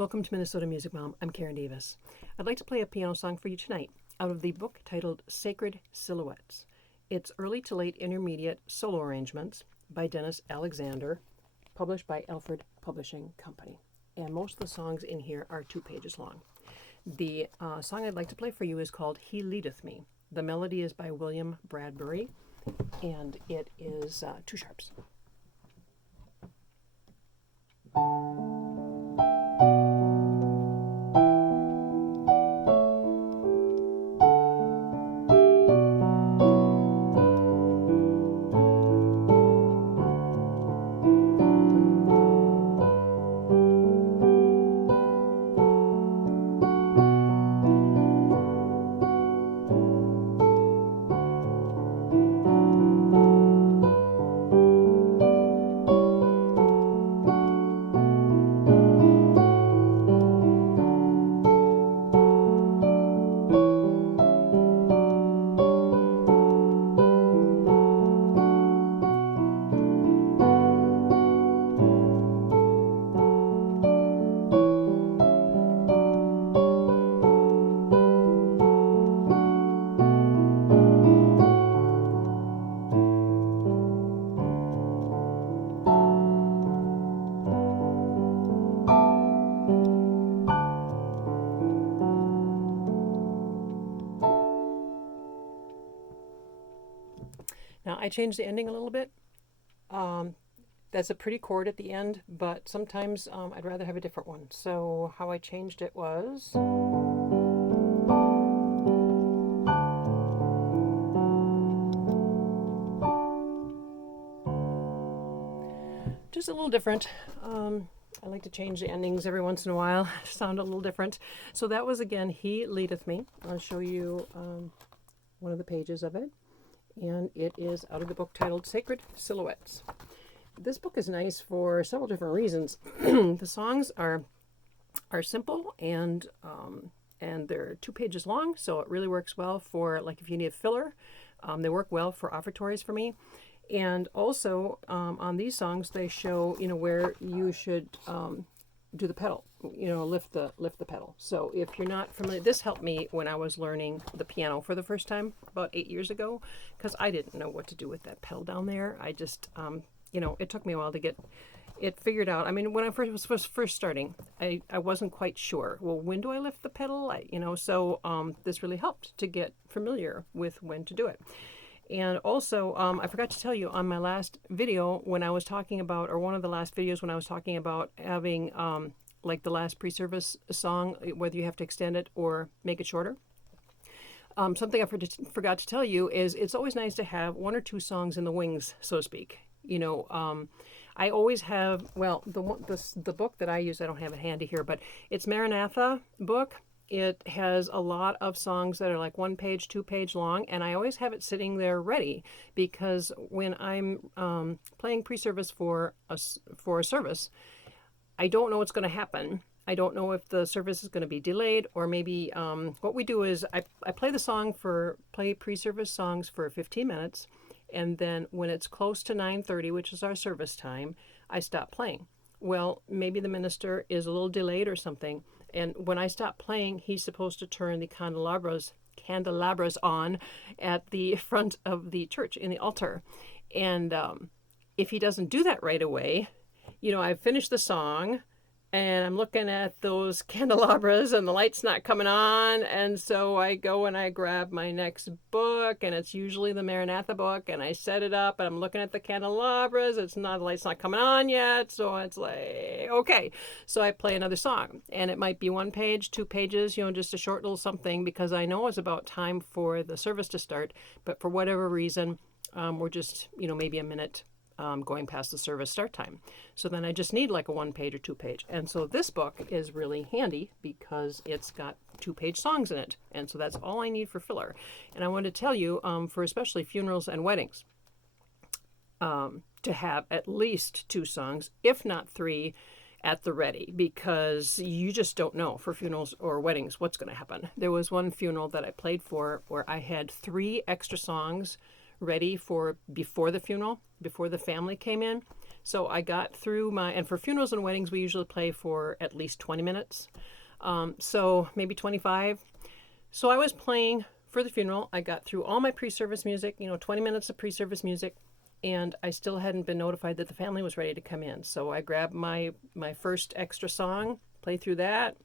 Welcome to Minnesota Music Mom. I'm Karen Davis. I'd like to play a piano song for you tonight out of the book titled Sacred Silhouettes. It's early to late intermediate solo arrangements by Dennis Alexander, published by Alfred Publishing Company. And most of the songs in here are 2 pages long. The song I'd like to play for you is called He Leadeth Me. The melody is by William Bradbury, and it is 2 sharps. Now, I changed the ending a little bit. That's a pretty chord at the end, but sometimes I'd rather have a different one. So how I changed it was... just a little different. I like to change the endings every once in a while, sound a little different. So that was, again, He Leadeth Me. I'll show you one of the pages of it. And it is out of the book titled Sacred Silhouettes. This book is nice for several different reasons. The songs are simple and they're 2 pages long, so it really works well for, like, if you need a filler. They work well for offertories for me. And also on these songs, they show, where you should do the pedal, lift the pedal. So if you're not familiar, this helped me when I was learning the piano for the first time about 8 years ago, because I didn't know what to do with that pedal down there. I just, it took me a while to get it figured out. I mean, when I was first starting, I wasn't quite sure. Well, when do I lift the pedal? So this really helped to get familiar with when to do it. And also, I forgot to tell you on my last video when I was talking about, or one of the last videos when I was talking about having, like the last pre-service song, whether you have to extend it or make it shorter. Something I forgot to tell you is it's always nice to have 1 or 2 songs in the wings, so to speak. I always have, well, the book that I use, I don't have it handy here, but it's Maranatha book. It has a lot of songs that are like 1 page, 2 page long, and I always have it sitting there ready, because when I'm playing pre-service for a service, I don't know what's going to happen. I don't know if the service is going to be delayed, or maybe what we do is I play pre-service songs for 15 minutes, and then when it's close to 9:30, which is our service time, I stop playing. Well, maybe the minister is a little delayed or something. And when I stop playing, he's supposed to turn the candelabras on at the front of the church in the altar. And if he doesn't do that right away, I've finished the song and I'm looking at those candelabras and the light's not coming on. And so I go and I grab my next book, and it's usually the Maranatha book, and I set it up and I'm looking at the candelabras. The light's not coming on yet. So it's like, okay. So I play another song, and it might be 1 page, 2 pages, just a short little something, because I know it's about time for the service to start. But for whatever reason, we're just, maybe a minute going past the service start time. So then I just need like a 1 page or 2 page. And so this book is really handy because it's got 2 page songs in it. And so that's all I need for filler. And I wanted to tell you, for especially funerals and weddings, to have at least 2 songs, if not 3, at the ready, because you just don't know for funerals or weddings what's going to happen. There was one funeral that I played for where I had 3 extra songs ready for before the funeral, before the family came in. So I got through and for funerals and weddings, we usually play for at least 20 minutes. So maybe 25. So I was playing for the funeral. I got through all my pre-service music, 20 minutes of pre-service music, and I still hadn't been notified that the family was ready to come in. So I grabbed my first extra song, play through that,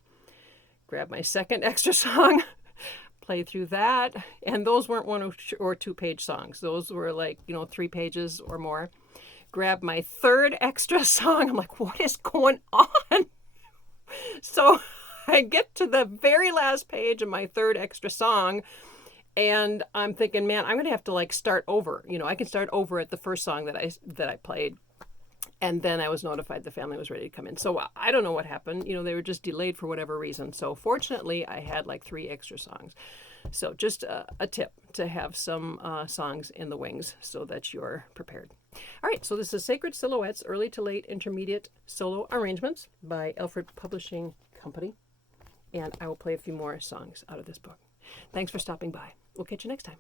grab my second extra song, play through that, and those weren't 1 or 2 page songs. Those were like 3 pages or more. Grab my third extra song. I'm like, what is going on? So I get to the very last page of my third extra song, and I'm thinking, man, I'm gonna have to like start over. I can start over at the first song that I played. And then I was notified the family was ready to come in. So I don't know what happened. They were just delayed for whatever reason. So fortunately, I had like 3 extra songs. So just a tip to have some songs in the wings so that you're prepared. All right, so this is Sacred Silhouettes, Early to Late Intermediate Solo Arrangements by Alfred Publishing Company. And I will play a few more songs out of this book. Thanks for stopping by. We'll catch you next time.